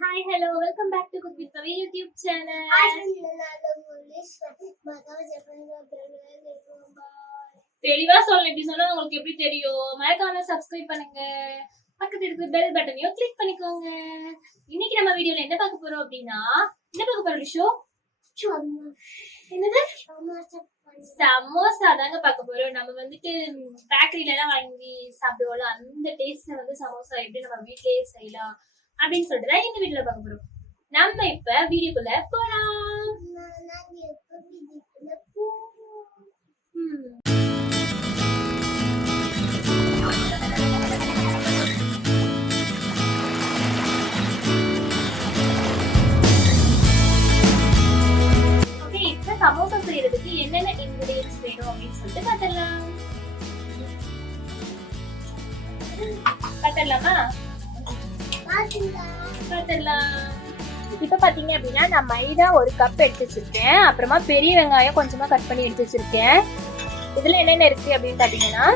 Hi, hello, welcome back to Cook with Pavi YouTube channel. தெளிவா சொல்ல எப்படி சொன்னா உங்களுக்கு எப்படி தெரியும்? மறக்காம சப்ஸ்கிரைப் பண்ணுங்க. பக்கத்துல இருக்க பெல் பட்டனையும் கிளிக் பண்ணிக்கோங்க. இன்னைக்கு நம்ம வீடியோல என்ன பார்க்க போறோம் அப்படின்னா, என்ன பார்க்க போறோம் ஷோ? என்னது? சமோசா தாங்க பார்க்க போறோம். நம்ம வந்துட்டு பேக்கரியில எல்லாம் வாங்கி சாப்பிடுவோம்ல, அந்த டேஸ்ட்ல வந்து சமோசா எப்படி நம்ம வீட்லயே செய்யலாம் அப்படின்னு சொல்லிட்டு தான் இந்த வீடியோல பார்க்க போறோம். நம்ம இப்ப வீடியோக்குள்ள போலாம். ஓகே, இப்ப சமோசா செய்யறதுக்கு என்னென்ன இன்கிரிடியன்ட்ஸ் வேணும் அப்படின்னு சொல்லிட்டு பார்த்துடலாமா? இப்ப பாத்தீங்க அப்படின்னா நான் மைதா 1 கப் எடுத்து வச்சிருக்கேன். அப்புறமா பெரிய வெங்காயம் கொஞ்சமா கட் பண்ணி எடுத்து வச்சிருக்கேன். இதுல என்னென்ன இருக்கு அப்படின்னு பாத்தீங்கன்னா,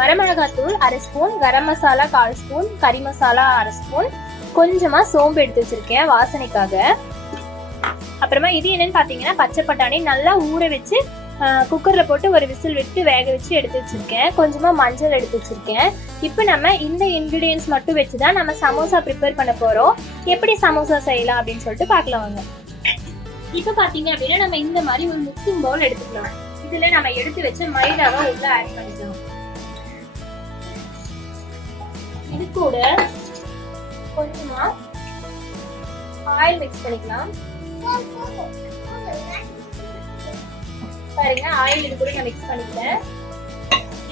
வரமிளகாத்தூள் 1/2 ஸ்பூன், கரம் மசாலா 1/4 ஸ்பூன், கறி மசாலா 1/2 ஸ்பூன், கொஞ்சமா சோம்பு எடுத்து வச்சிருக்கேன் வாசனைக்காக. அப்புறமா இது என்னன்னு பாத்தீங்கன்னா, பச்சை பட்டாணி நல்லா ஊற வச்சு குக்கர்ல போட்டு ஒரு விசில் விட்டு வேக வச்சு எடுத்து வச்சிருக்கேன். கொஞ்சமா மஞ்சள் எடுத்து வச்சிருக்கேன். இப்போ நம்ம இந்த இன்கிரிடியன்ஸ் மட்டும் வச்சுதான் நம்ம சமோசா ப்ரிப்பேர் பண்ண போறோம். எப்படி சமோசா செய்யலாம் அப்படின்னு சொல்லிட்டு பார்க்கலாம் வாங்க. இப்ப பாத்தீங்க அப்படின்னா நம்ம இந்த மாதிரி ஒரு மிக்சிங் பவுல் எடுத்துக்கலாம். இதுல நம்ம எடுத்து வச்ச மைதாவை உள்ள ஆட் பண்ணிக்கலாம். இது கூட கொஞ்சமா ஆயில் மிக்ஸ் பண்ணிக்கலாம். பாருங்க, ஆயில் இது கூட நான் மிக்ஸ் பண்ணிட்டேன்.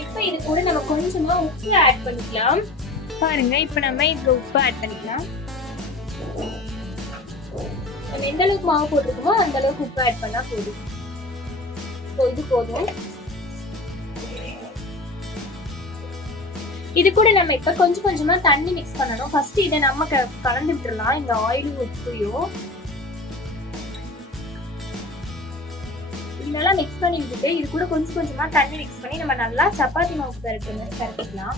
இப்போ இது கூட நம்ம கொஞ்சமா உப்பு ஆட் பண்ணிக்கலாம். பாருங்க, இப்போ நம்ம இதுல உப்பு ஆட் பண்ணிக்கலாம். நம்ம எந்த அளவுக்கு மாவு போட்டிருக்கோமோ அந்த அளவுக்கு உப்பு ஆட் பண்ணா போதும். இது போதும். இது கூட நம்ம இப்ப கொஞ்சம் கொஞ்சமா தண்ணி மிக்ஸ் பண்ணணும். ஃபர்ஸ்ட் இதை நம்ம கலந்து விட்டுறலாம், இந்த ஆயிலும் உப்பையும். நல்லா மிக்ஸ் பண்ணி விட்டுட்டு இது கூட கொஞ்சம் கொஞ்சமா தண்ணி மிக்ஸ் பண்ணி நம்ம நல்லா சப்பாத்தி மாவு கரைக்கலாம்.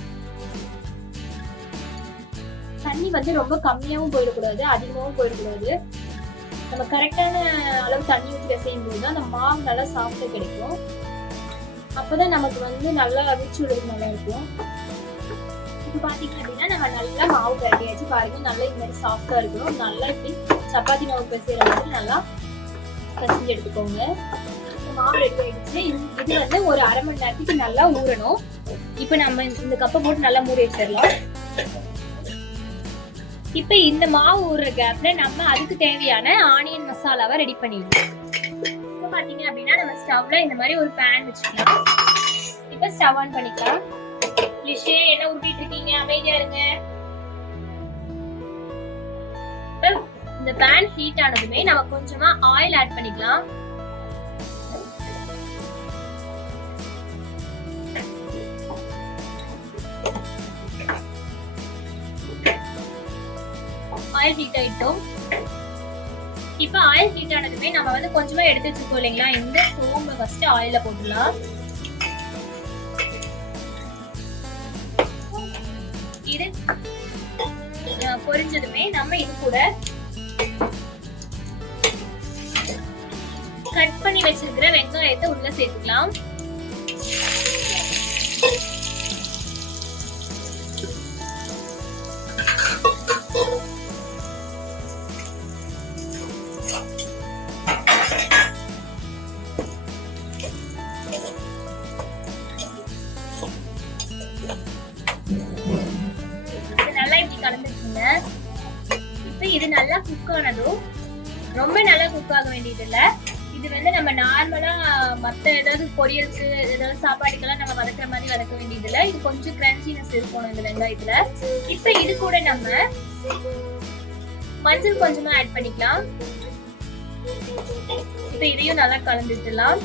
தண்ணி வந்து ரொம்ப கம்மியாவும் போயிடக்கூடாது, அதிகமாவும் போயிடக்கூடாது. நம்ம கரெக்டான அளவு தண்ணி ஊற்றி செய்யும் போது அந்த மாவு நல்லா சாஃப்டா கிடைக்கும். அப்பதான் நமக்கு வந்து நல்லா அவிச்சு விடுறது நல்லா இருக்கும். இப்ப பாத்தீங்க அப்படின்னா நம்ம நல்லா மாவு கரையாச்சு. பாருங்க, நல்லா இந்த மாதிரி சாஃப்டா இருக்கணும். நல்லா இப்படி சப்பாத்தி மாவு பிசைற மாதிரி நல்லா பிசைஞ்சு எடுத்துக்கோங்க. மாவு ரெடி ஆயிடுச்சு. இது வந்து ஒரு 1/2 மணி நேரத்துக்கு நல்லா ஊறணும். இப்ப நம்ம இந்த கப்பை போட்டு நல்லா மூடி வச்சிடலாம். இப்ப இந்த மாவு ஊறுற கேப்ல நம்ம அதுக்கு தேவையான ஆனியன் மசாலாவை ரெடி பண்ணிடலாம். இப்ப பாத்தீங்க அப்படின்னா நம்ம ஸ்டவ்ல இந்த மாதிரி ஒரு பேன் வச்சுக்கலாம். இப்ப ஸ்டவ் ஆன் பண்ணிக்கலாம். லிஷே, என்ன உருட்டிட்டு இருக்கீங்க? அமைதியா இருங்க. இந்த பேன் ஹீட் ஆனதுமே நம்ம கொஞ்சமா ஆயில் ஆட் பண்ணிக்கலாம். ஆயில் ஹீட் ஆயிட்டோம். இப்ப ஆயில் ஹீட் ஆனதுமே நம்ம வந்து கொஞ்சமா எடுத்து வச்சிருக்கோம் இல்லைங்களா, இந்த சோம்பு ஃபர்ஸ்ட் ஆயில்ல போட்டுடலாம். இது பொரிஞ்சதுமே நம்ம இது கூட கட் பண்ணி வச்சிருக்கிற வெங்காயத்தை உள்ள சேர்த்துக்கலாம். இப்ப இது நல்லா குக் ஆனதும், ரொம்ப நல்லா குக் ஆக வேண்டியது இல்ல. இது வந்து நம்ம நார்மலா மத்த ஏதாவது பொரியலுக்கு ஏதாவது சாப்பாடுக்கெல்லாம் நம்ம வதக்குற மாதிரி வதக்க வேண்டியது இல்ல. இது கொஞ்சம் கிரன்ச்சினஸ் இருக்கணும் இந்த வெங்காயத்துல. இப்ப இது கூட நம்ம மஞ்சள் கொஞ்சமா ஆட் பண்ணிக்கலாம். இப்ப இதையும் நல்லா கலந்துடலாம்.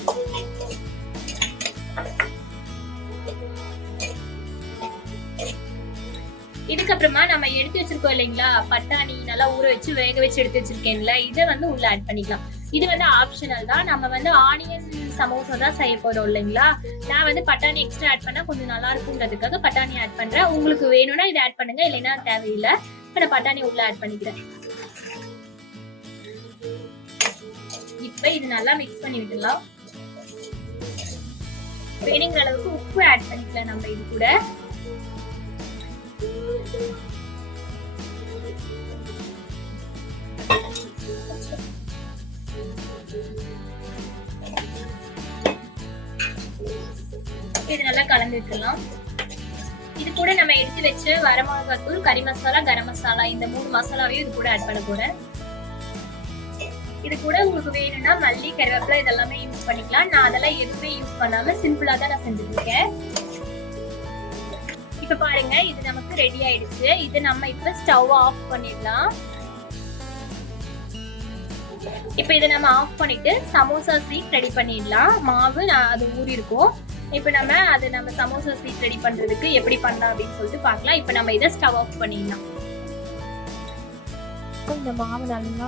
இதுக்கப்புறமா நம்ம எடுத்து வச்சிருக்கோம் இல்லைங்களா பட்டாணி, நல்லா ஊற வச்சு வேக வச்சு எடுத்து வச்சிருக்கேன்ல, இதை வந்து உள்ள ஆட் பண்ணிக்கலாம். இது வந்து ஆப்ஷனல் தான். நம்ம வந்து ஆனியன் சமோசா தான் செய்ய போறோம் இல்லைங்களா. நான் வந்து பட்டாணி எக்ஸ்ட்ரா ஆட் பண்ணா கொஞ்சம் நல்லா இருக்கும்ன்றதுக்காக பட்டாணி ஆட் பண்றேன். உங்களுக்கு வேணும்னா இதை ஆட் பண்ணுங்க, இல்லைன்னா தேவையில்லை. இப்ப நான் பட்டாணி உள்ள ஆட் பண்ணிக்கிறேன். இப்போ இது நல்லா மிக்ஸ் பண்ணி விட்டுடலாம். வேணுங்கிற அளவுக்கு உப்பு ஆட் பண்ணிக்கலாம் நம்ம இது கூட. இது நல்லா கலந்து விட்டுடலாம். இது கூட நம்ம எடுத்து வச்ச வரமிளகாத்தூள், கறி மசாலா, கரம் மசாலா இந்த 3 மசாலாவையும் இது கூட ஆட் பண்ண போறேன். இது கூட உங்களுக்கு வேணும்னா மல்லி, கருவேப்பிலை இதெல்லாமே யூஸ் பண்ணிக்கலாம். நான் அதெல்லாம் எதுவுமே யூஸ் பண்ணாம சிம்பிளா தான் நான் செஞ்சுட்டு இருக்கேன். இப்ப பாருங்க, இது நமக்கு ரெடி ஆயிடுச்சு. இது நம்ம இப்ப ஸ்டவ் ஆஃப் பண்ணிடலாம். இப்ப இதை நம்ம ஆஃப் பண்ணிட்டு சமோசா சீட் ரெடி பண்ணிடலாம். மாவு அது ஊறி இருக்கும். இப்ப நம்ம சமோசா சீட் ரெடி பண்றதுக்கு எப்படி பண்ணலாம் அப்படின்னு சொல்லிட்டு பார்க்கலாம். இப்ப நம்ம இதை ஸ்டவ் ஆஃப் பண்ணிடலாம். இந்த மாவு நல்லா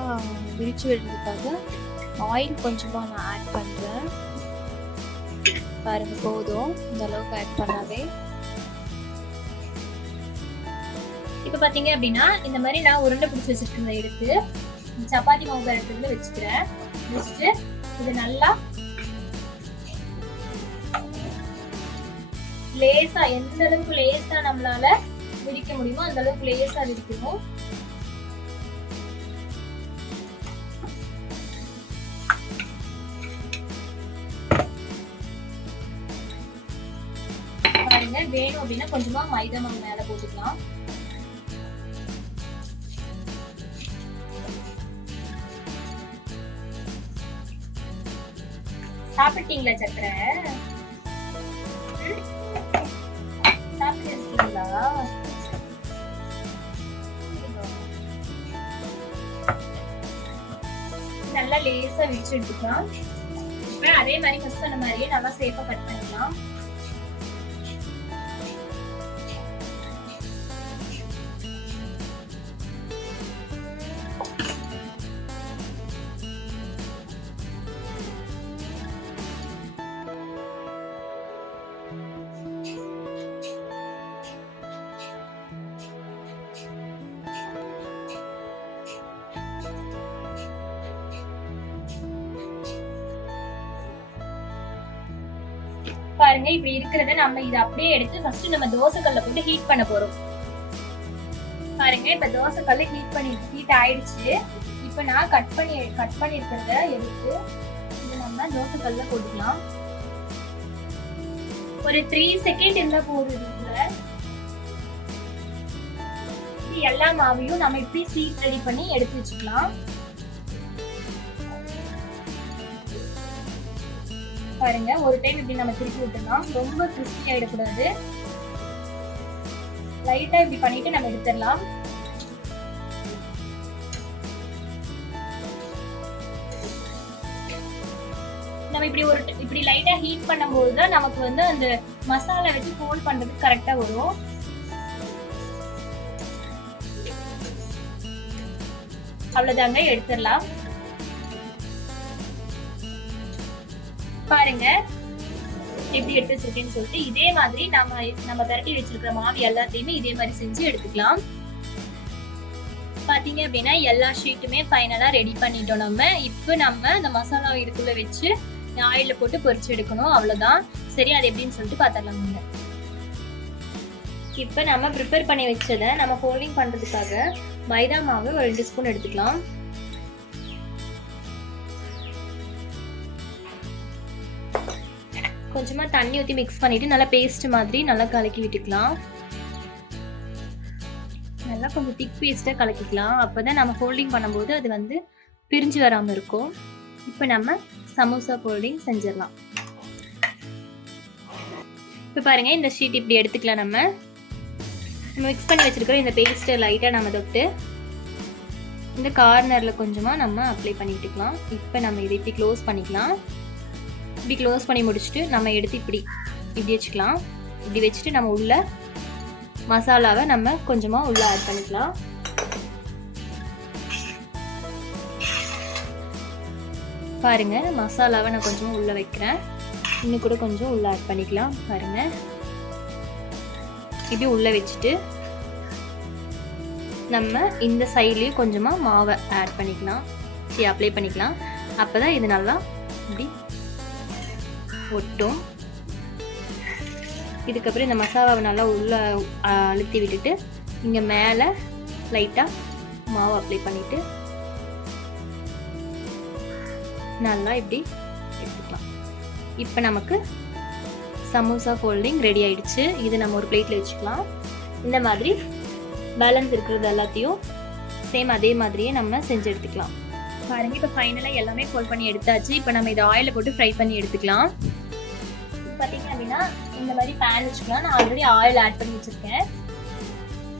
விரிச்சு விடுறதுக்காக ஆயில் கொஞ்சமா நான் ஆட் பண்றேன். பாருங்க, போதும் இந்த அளவுக்கு ஆட் பண்ணாவே. இப்ப பாத்தீங்க அப்படின்னா இந்த மாதிரி நான் உருண்டை பிடிச்சி வச்சிருக்கேன். எடுத்து சப்பாத்தி மாவு கரட்டுல வச்சுக்கிறேன். வச்சுட்டு இது நல்லா லேசா, எந்த அளவுக்கு லேசா நம்மளால விரிக்க முடியுமோ அந்த அளவுக்கு லேசா விரிக்கணும். பாருங்க, வேணும் அப்படின்னா கொஞ்சமா மைதா மாவு மேல போட்டுக்கலாம். சாப்பிட்டீங்களா சக்கரை? சாப்பிட்டு இருக்கீங்களா? நல்லா லேசா விரிச்சு எடுத்துக்கலாம். இப்ப அதே மாதிரி ஃபர்ஸ்ட் சொன்ன மாதிரியே நல்லா சேஃபா கட் பண்ணிக்கலாம். பாருங்க, இப்படி இருக்கிறத நம்ம இதை அப்படியே எடுத்து ஃபர்ஸ்ட் நம்ம தோசைக்கல்ல போட்டு ஹீட் பண்ண போறோம். பாருங்க, இப்ப தோசைக்கல்ல ஹீட் ஆயிடுச்சு. இப்ப நான் கட் பண்ணிருக்கிறத எடுத்து இது நம்ம தோசைக்கல்ல போட்டுக்கலாம். ஒரு 3 செகண்ட் இருந்தா போதும். இது எல்லா மாவையும் நம்ம இப்படி சீட் ரெடி பண்ணி எடுத்து வச்சுக்கலாம். பாருங்க, ஒரு டைம் இப்படி நம்ம திருப்பி விட்டுலாம். ரொம்ப கிறிஸ்பி ஆயிடக்கூடாது. லைட்டா இப்படி பண்ணிட்டு நம்ம எடுத்துடலாம். நம்ம இப்படி லைட்டா ஹீட் பண்ணும்போது தான் நமக்கு வந்து அந்த மசாலா வச்சு ஃபோல்ட் பண்றதுக்கு கரெக்டா வரும். அவ்வளவுதாங்க, எடுத்துடலாம். பாருங்க எப்படி எடுத்து வச்சிருக்கேன்னு சொல்லிட்டு இதே மாதிரி நம்ம விரட்டி வச்சிருக்கிற மாவு எல்லாத்தையுமே இதே மாதிரி செஞ்சு எடுத்துக்கலாம். பாத்தீங்க அப்படின்னா எல்லா ஷீட்டுமே ஃபைனலா ரெடி பண்ணிட்டோம். நம்ம அந்த மசாலா இதுக்குள்ள வச்சு ஆயில போட்டு பொரிச்சு எடுக்கணும். அவ்வளவுதான். சரி, அது எப்படின்னு சொல்லிட்டு பாத்திரலாம். இப்ப நம்ம ப்ரிப்பேர் பண்ணி வச்சதை நம்ம ஃபோல்டிங் பண்றதுக்காக மைதா மாவு ஒரு 2 ஸ்பூன் எடுத்துக்கலாம். கொஞ்சமா தண்ணி ஊற்றி மிக்ஸ் பண்ணிட்டு நல்லா பேஸ்ட் மாதிரி நல்லா கலக்கி விட்டுக்கலாம். நல்லா கொஞ்சம் திக் பேஸ்டா கலக்கிக்கலாம். அப்பதான் நம்ம ஃபோல்டிங் பண்ணும்போது அது வந்து பிரிஞ்சு வராம இருக்கும். இப்போ நம்ம சமோசா ஃபோல்டிங் செஞ்சிடலாம். இப்போ பாருங்க, இந்த ஷீட் இப்படி எடுத்துக்கலாம். நம்ம மிக்ஸ் பண்ணி வச்சிருக்கிற இந்த பேஸ்ட்டை லைட்டா நம்ம தொட்டு இந்த கார்னர்ல கொஞ்சமா நம்ம அப்ளை பண்ணி விட்டுக்கலாம். இப்போ நம்ம இதை இப்படி க்ளோஸ் பண்ணிக்கலாம். இப்படி க்ளோஸ் பண்ணி முடிச்சுட்டு நம்ம எடுத்து இப்படி வச்சுக்கலாம். இப்படி வச்சுட்டு நம்ம உள்ள மசாலாவை நம்ம கொஞ்சமா உள்ள ஆட் பண்ணிக்கலாம். பாருங்க, மசாலாவை நான் கொஞ்சமா உள்ள வைக்கிறேன். இன்னும் கூட கொஞ்சம் உள்ள ஆட் பண்ணிக்கலாம். பாருங்க, இப்படி உள்ள வச்சுட்டு நம்ம இந்த சைட்லயும் கொஞ்சமா மாவை ஆட் பண்ணிக்கலாம். அப்ளை பண்ணிக்கலாம். அப்பதான் இது நல்லா இப்படி ஒட்டும். இதுக்கப்புறம் இந்த மசாலாவை நல்லா உள்ள அழுத்தி விட்டுட்டு இங்க மேல லைட்டா மாவு அப்ளை பண்ணிட்டு நல்லா இப்படி எடுத்துக்கலாம். இப்போ நமக்கு சமோசா ஃபோல்டிங் ரெடி ஆயிடுச்சு. இது நம்ம ஒரு பிளேட்ல வச்சுக்கலாம். இந்த மாதிரி பேலன்ஸ் இருக்கிறது எல்லாத்தையும் சேம் அதே மாதிரியே நம்ம செஞ்சு எடுத்துக்கலாம். பாருங்க, இப்போ ஃபைனலாக எல்லாமே ஃபோல்ட் பண்ணி எடுத்தாச்சு. இப்போ நம்ம இதை ஆயிலில் போட்டு ஃப்ரை பண்ணி எடுத்துக்கலாம். பார்த்தீங்க அப்படின்னா இந்த மாதிரி பேன் வச்சுக்கலாம். நான் ஆல்ரெடி ஆயில் ஆட் பண்ணி வச்சுருக்கேன்.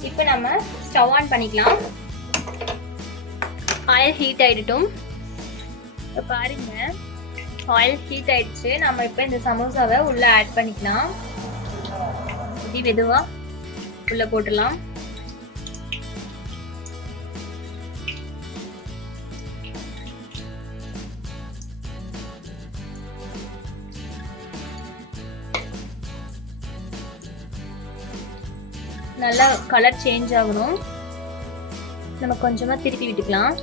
இப்போ நம்ம ஸ்டவ் ஆன் பண்ணிக்கலாம். ஆயில் ஹீட் ஆகிடட்டும். இப்போ பாருங்க, ஆயில் ஹீட் ஆயிடுச்சு. நம்ம இப்போ இந்த சமோசாவை உள்ளே ஆட் பண்ணிக்கலாம். இப்படி மெதுவாக உள்ளே போட்டுடலாம். நல்லா கலர் சேஞ்ச் ஆகணும். நம்ம கொஞ்சமா திருப்பி விட்டுக்கலாம்.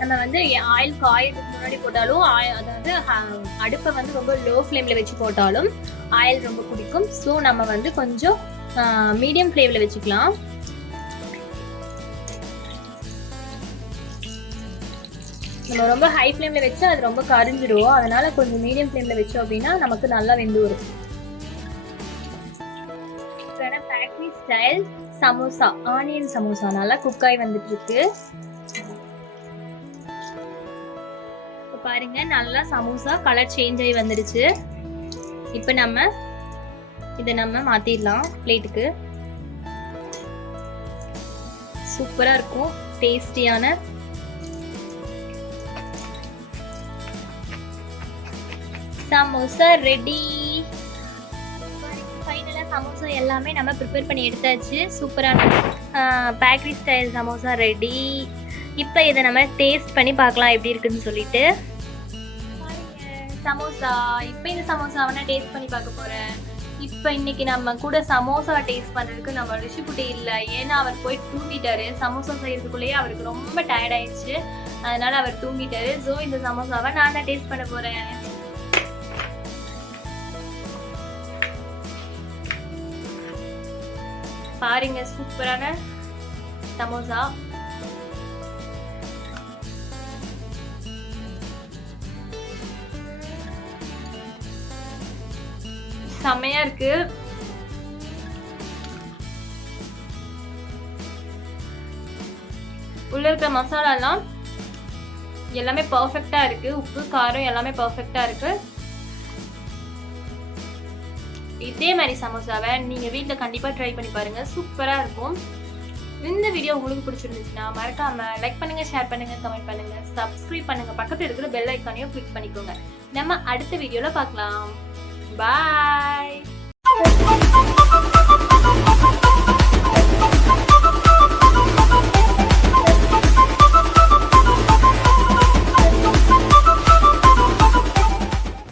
நம்ம வந்து ஆயில் காயறதுக்கு முன்னாடி போட்டாலும் அதாவது அடுப்பை வந்து ரொம்ப லோ ஃப்ளேம்ல வச்சு போட்டாலும் ஆயில் ரொம்ப குடிக்கும். ஸோ நம்ம வந்து கொஞ்சம் மீடியம் ஃப்ளேம்ல வச்சுக்கலாம். நம்ம ரொம்ப ஹை ஃப்ளேம்ல வச்சா அது ரொம்ப கரிஞ்சிடும். அதனால கொஞ்சம் மீடியம் ஃப்ளேம்ல வச்சோம் அப்படின்னா நமக்கு நல்லா வெந்து வரும். Bakery style samosa, onion samosa நல்லா குக் ஆகி வந்துட்டு இருக்கு. பாருங்க, நல்லா சமோசா கலர் சேஞ்ச் ஆகி வந்துடுச்சு. இப்போ நம்ம இதை மாத்திடலாம் பிளேட்டுக்கு. சூப்பரா இருக்கும், டேஸ்டியான சமோசா ரெடி. சமோசா எல்லாமே நம்ம ப்ரிப்பேர் பண்ணி எடுத்தாச்சு. சூப்பரான பேக்கரி ஸ்டைல் சமோசா ரெடி. இப்போ இதை நம்ம டேஸ்ட் பண்ணி பார்க்கலாம் எப்படி இருக்குன்னு சொல்லிட்டு. சமோசா, இப்போ இந்த சமோசாவை நான் டேஸ்ட் பண்ணி பார்க்க போறேன். இப்போ இன்னைக்கு நம்ம கூட சமோசா டேஸ்ட் பண்றதுக்கு நம்ம ரிஷிக்குட்டி இல்லை. ஏன்னா அவர் போய் தூங்கிட்டாரு. சமோசா செய்யறதுக்குள்ளேயே அவருக்கு ரொம்ப டயர்ட் ஆயிடுச்சு. அதனால அவர் தூங்கிட்டாரு. ஸோ இந்த சமோசாவை நான் தான் டேஸ்ட் பண்ண போறேன். பாருங்க, சூப்பரான சமோசா. செமையா இருக்கு. உள்ள இருக்க மசாலா எல்லாம் எல்லாமே பர்ஃபெக்டா இருக்கு. உப்பு காரம் எல்லாமே பர்ஃபெக்டா இருக்கு. இதே மாதிரி சமோசாவை நீங்க வீட்ல கண்டிப்பா ட்ரை பண்ணி பாருங்க. சூப்பரா இருக்கும். இந்த வீடியோ உங்களுக்கு பிடிச்சிருந்துச்சுன்னா மறக்காம லைக் பண்ணுங்க, ஷேர் பண்ணுங்க, கமெண்ட் பண்ணுங்க, சப்ஸ்கிரைப் பண்ணுங்க. பக்கத்துல இருக்கிற பெல் ஐக்கானையும் கிளிக் பண்ணிக்கோங்க. நம்ம அடுத்த வீடியோல பார்க்கலாம். பாய்.